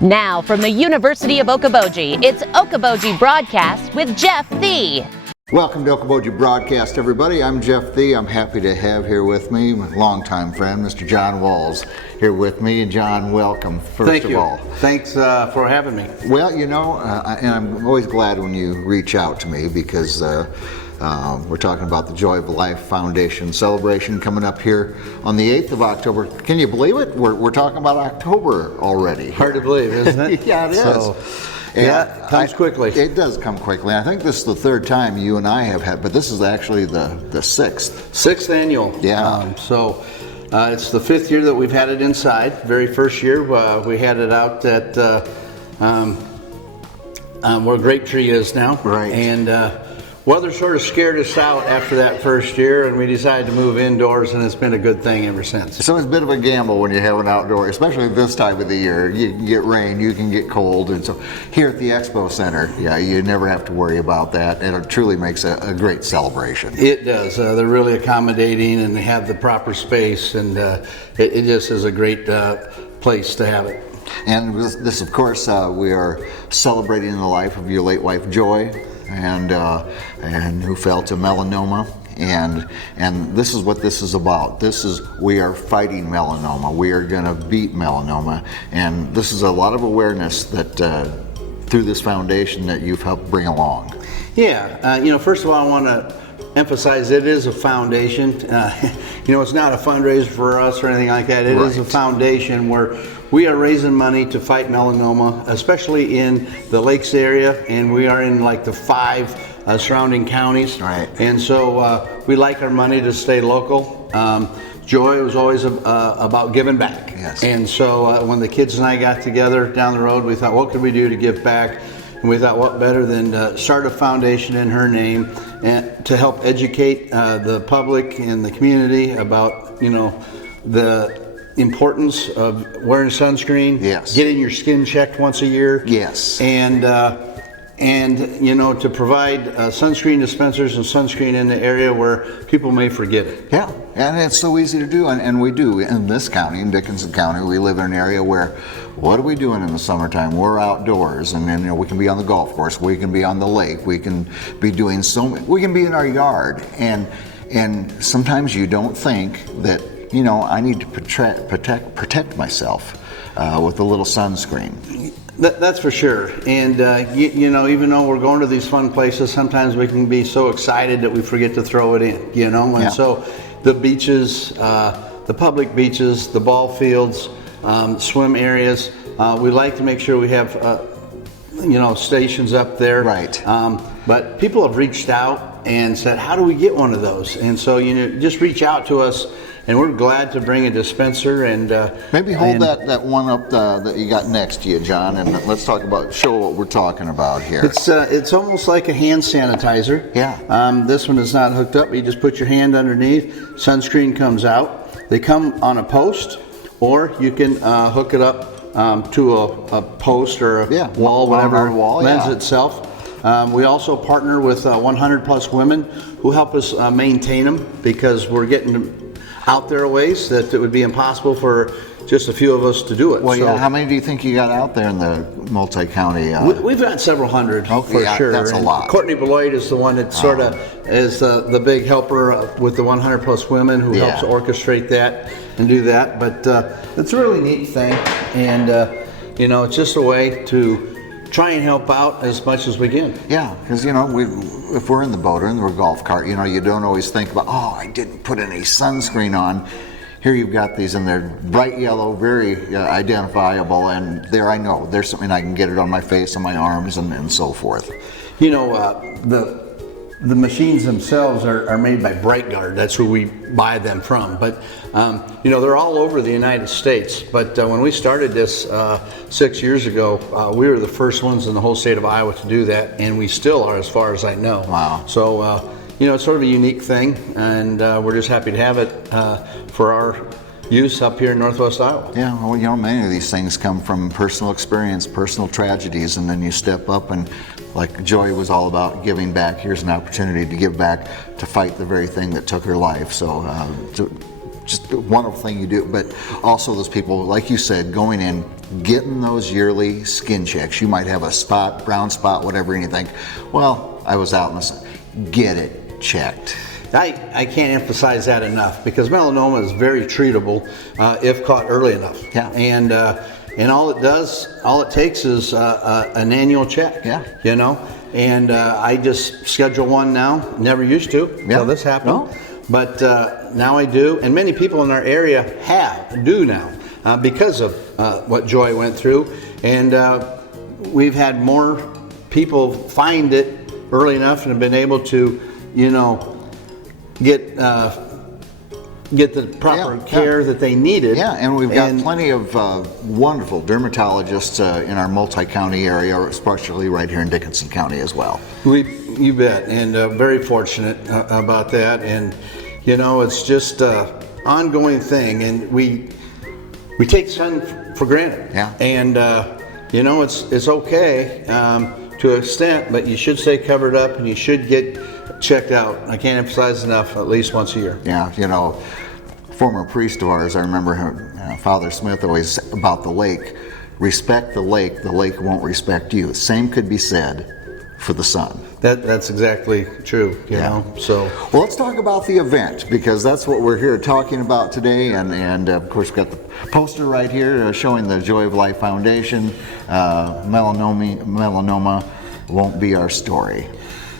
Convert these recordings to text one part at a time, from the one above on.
Now from the University of Okoboji, it's Okoboji Broadcast with Jeff Thee. Welcome to Okoboji Broadcast, everybody. I'm Jeff Thee. I'm happy to have here with me my longtime friend, Mr. John Walls, here with me. And John, welcome, first of all. Thanks for having me. Well, you know, and I'm always glad when you reach out to me because we're talking about the Joy of Life Foundation celebration coming up here on the 8th of October. Can you believe it? We're talking about October already. Hard to believe, isn't it? Yeah, it is. So, yeah, it comes quickly. It does come quickly. I think this is the third time you and I have had, but this is actually the sixth. Sixth annual. Yeah. It's the fifth year that we've had it inside. Very first year we had it out at where Grape Tree is now. Right. And weather sort of scared us out after that first year, and we decided to move indoors, and it's been a good thing ever since. So it's a bit of a gamble when you have an outdoor, especially this time of the year. You can get rain, you can get cold, and so here at the Expo Center, yeah, you never have to worry about that, and it truly makes a great celebration. It does. They're really accommodating, and they have the proper space, and it just is a great place to have it. And this, of course, we are celebrating the life of your late wife, Joy, and who fell to melanoma, and this is what this is about. We are fighting melanoma. We are going to beat melanoma, and this is a lot of awareness that through this foundation that you've helped bring along. Yeah, first of all, I want to emphasize it is a foundation. It's not a fundraiser for us or anything like that. It is a foundation where we are raising money to fight melanoma, especially in the Lakes area, and we are in like the 5 surrounding counties. Right. And so we like our money to stay local. Joy was always about giving back. Yes. And so when the kids and I got together down the road, we thought, what could we do to give back? And we thought, what better than start a foundation in her name and to help educate the public and the community about, the importance of wearing sunscreen, yes, getting your skin checked once a year, yes, and to provide sunscreen dispensers and sunscreen in the area where people may forget it. Yeah, and it's so easy to do, and we do in this county, in Dickinson County. We live in an area where, what are we doing in the summertime? We're outdoors, and then we can be on the golf course, we can be on the lake, we can be doing we can be in our yard, and sometimes you don't think that I need to protect myself with a little sunscreen. That's for sure. And even though we're going to these fun places, sometimes we can be so excited that we forget to throw it in. And so the beaches, the public beaches, the ball fields, swim areas, we like to make sure we have stations up there. Right. But people have reached out and said, how do we get one of those? And so just reach out to us, and we're glad to bring a dispenser. And maybe hold that one up that you got next to you, John, and let's show what we're talking about here. It's almost like a hand sanitizer. Yeah. This one is not hooked up. You just put your hand underneath. Sunscreen comes out. They come on a post, or you can hook it up to a post or a wall, whatever lends itself. We also partner with 100 plus women who help us maintain them, because we're getting out there a ways that it would be impossible for just a few of us to do it. Well, how many do you think you got out there in the multi-county? We've got several hundred, for sure. That's a lot. Courtney Beloit is the one that sort of is the big helper with the 100 plus women who helps orchestrate that and do that. But it's a really neat thing, and it's just a way to try and help out as much as we can. Yeah, because if we're in the boat or in the golf cart, you don't always think about, I didn't put any sunscreen on. Here you've got these, and they're bright yellow, very identifiable, and there I know there's something I can get it on my face, on my arms, and so forth. The machines themselves are made by BrightGuard. That's who we buy them from. But they're all over the United States. But when we started this 6 years ago, we were the first ones in the whole state of Iowa to do that, and we still are, as far as I know. Wow. So it's sort of a unique thing, and we're just happy to have it for our use up here in Northwest Iowa. Yeah, well, many of these things come from personal experience, personal tragedies, and then you step up and, like Joy was all about giving back, here's an opportunity to give back, to fight the very thing that took her life. So just a wonderful thing you do. But also those people, like you said, going in, getting those yearly skin checks. You might have a spot, brown spot, whatever, and you think, well, I was out in the sun. Get it checked. I can't emphasize that enough, because melanoma is very treatable if caught early enough. Yeah. And all it takes is an annual check. Yeah. You know, and I just schedule one now. Never used to until this happened. No. But now I do, and many people in our area do now because of what Joy went through, and we've had more people find it early enough and have been able to, you know, get the proper care that they needed. Yeah, and we've got plenty of wonderful dermatologists in our multi-county area, especially right here in Dickinson County as well. You bet, and very fortunate about that. And you know, it's just an ongoing thing, and we take sun for granted. Yeah. And you know, it's okay to an extent, but you should stay covered up, and you should get checked out. I can't emphasize enough, at least once a year. Yeah, you know, former priest of ours, I remember him, Father Smith always about the lake. Respect the lake won't respect you. Same could be said for the sun. That's exactly true, you know. So, well, let's talk about the event, because that's what we're here talking about today. And of course, we've got the poster right here showing the Joy of Life Foundation. Melanoma won't be our story.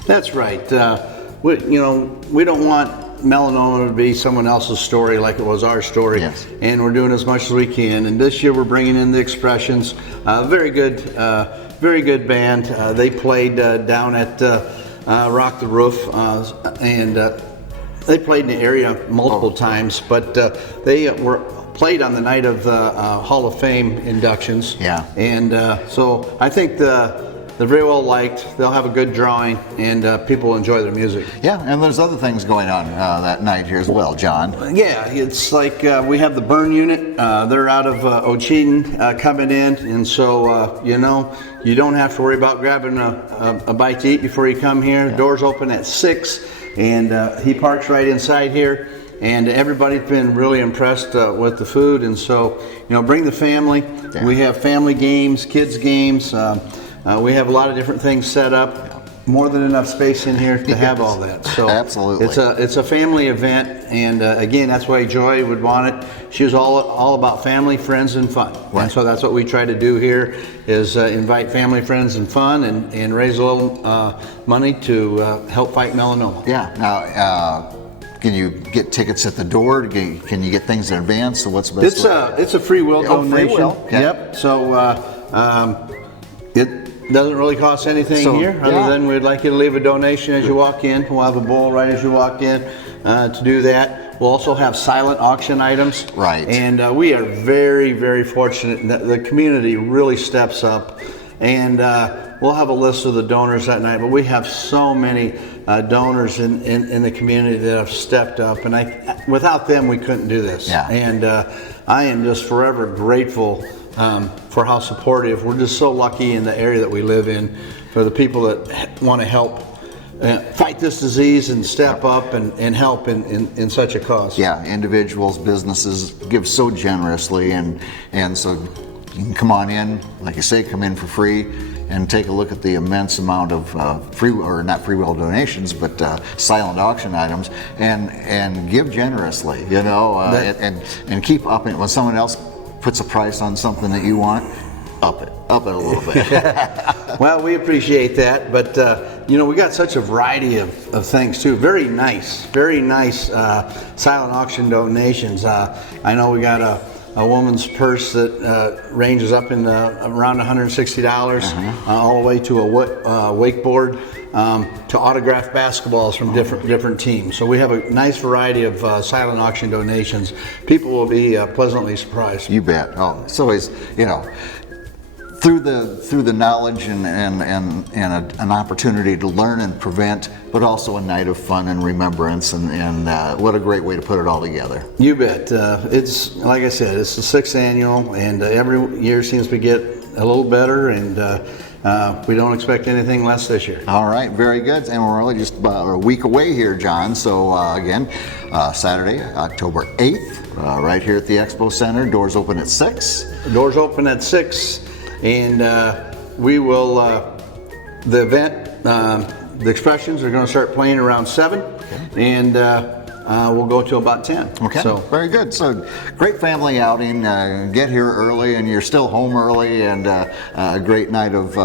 That's right. We don't want melanoma to be someone else's story like it was our story. Yes. And we're doing as much as we can. And this year we're bringing in the Expressions. Very good band. They played down at Rock the Roof, and they played in the area multiple times. But they were played on the night of the Hall of Fame inductions. Yeah. And so I think they're very well liked. They'll have a good drawing, and people will enjoy their music. Yeah, and there's other things going on that night here as well, John. Yeah, it's like we have the burn unit. They're out of Ocheaton coming in, and so you know, you don't have to worry about grabbing a bite to eat before you come here. Yeah. Doors open at 6, and he parks right inside here. And everybody's been really impressed with the food, and so, you know, bring the family. Yeah. We have family games, kids games. We have a lot of different things set up. More than enough space in here to have all that. So absolutely, it's a family event, and again, that's why Joy would want it. She was all about family, friends, and fun. Right. And so that's what we try to do here: is invite family, friends, and fun, and raise a little money to help fight melanoma. Yeah. Now. Can you get tickets at the door? Can you get things in advance? So what's the best? It's a free will donation. Free will. Okay. Yep. So it doesn't really cost anything here, other than we'd like you to leave a donation as you walk in. We'll have a bowl right as you walk in to do that. We'll also have silent auction items. Right. And we are very, very fortunate that the community really steps up. And we'll have a list of the donors that night, but we have so many donors in the community that have stepped up, and without them we couldn't do this. Yeah. And I am just forever grateful for how supportive. We're just so lucky in the area that we live in, for the people that want to help fight this disease and step up and help in such a cause. Yeah, individuals, businesses give so generously, and so you can come on in, like you say, come in for free and take a look at the immense amount of not free will donations, but silent auction items, and give generously, you know, and keep upping. When someone else puts a price on something that you want, up it a little bit. Well, we appreciate that, but you know, we got such a variety of things too. Very nice silent auction donations. I know we got a woman's purse that ranges up in around $160, all the way to a wakeboard, to autographed basketballs from different teams. So we have a nice variety of silent auction donations. People will be pleasantly surprised. You bet. Oh, it's always, you know, through the knowledge and an opportunity to learn and prevent, but also a night of fun and remembrance, and what a great way to put it all together. You bet. It's, like I said, it's the 6th annual, and every year seems to get a little better, and we don't expect anything less this year. All right, very good. And we're only just about a week away here, John. So again, Saturday, October 8th, right here at the Expo Center. Doors open at 6. Doors open at 6, and we will, the event, the expressions are going to start playing around 7, and we'll go to about 10. Okay, so very good. So great family outing. Get here early, and you're still home early, and a great night of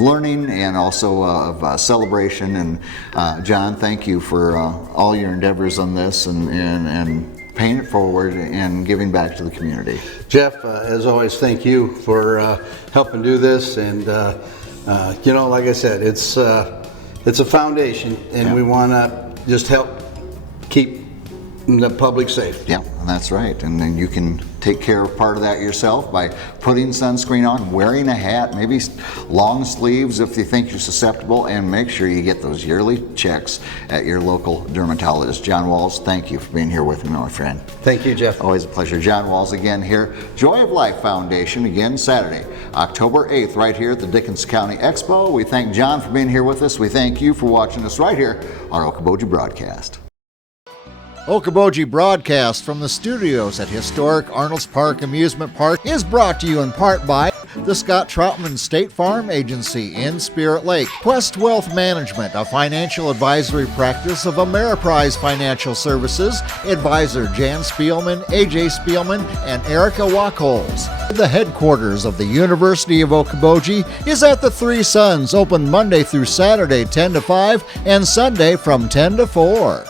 learning and also of celebration. And John, thank you for all your endeavors on this and paying it forward and giving back to the community. Jeff, as always, thank you for helping do this. And like I said, it's a foundation, and we want to just help keep the public safe. Yeah, that's right. And then you can take care of part of that yourself by putting sunscreen on, wearing a hat, maybe long sleeves if you think you're susceptible, and make sure you get those yearly checks at your local dermatologist. John Walls, thank you for being here with me, my friend. Thank you, Jeff. Always a pleasure. John Walls again here. Joy of Life Foundation, again Saturday, October 8th, right here at the Dickinson County Expo. We thank John for being here with us. We thank you for watching us right here on Okoboji Broadcast. Okoboji Broadcast from the studios at historic Arnold's Park Amusement Park is brought to you in part by the Scott Troutman State Farm Agency in Spirit Lake, Quest Wealth Management, a financial advisory practice of Ameriprise Financial Services, advisor Jan Spielman, AJ Spielman, and Erica Wachholz. The headquarters of the University of Okoboji is at the Three Sons, open Monday through Saturday 10 to 5 and Sunday from 10 to 4.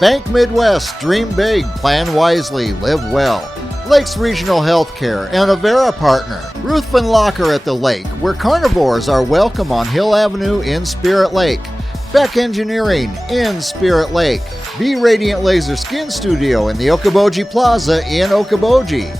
Bank Midwest, dream big, plan wisely, live well. Lakes Regional Healthcare and Avera Partner. Ruthven Locker at the Lake, where carnivores are welcome on Hill Avenue in Spirit Lake. Beck Engineering in Spirit Lake. Be Radiant Laser Skin Studio in the Okoboji Plaza in Okoboji.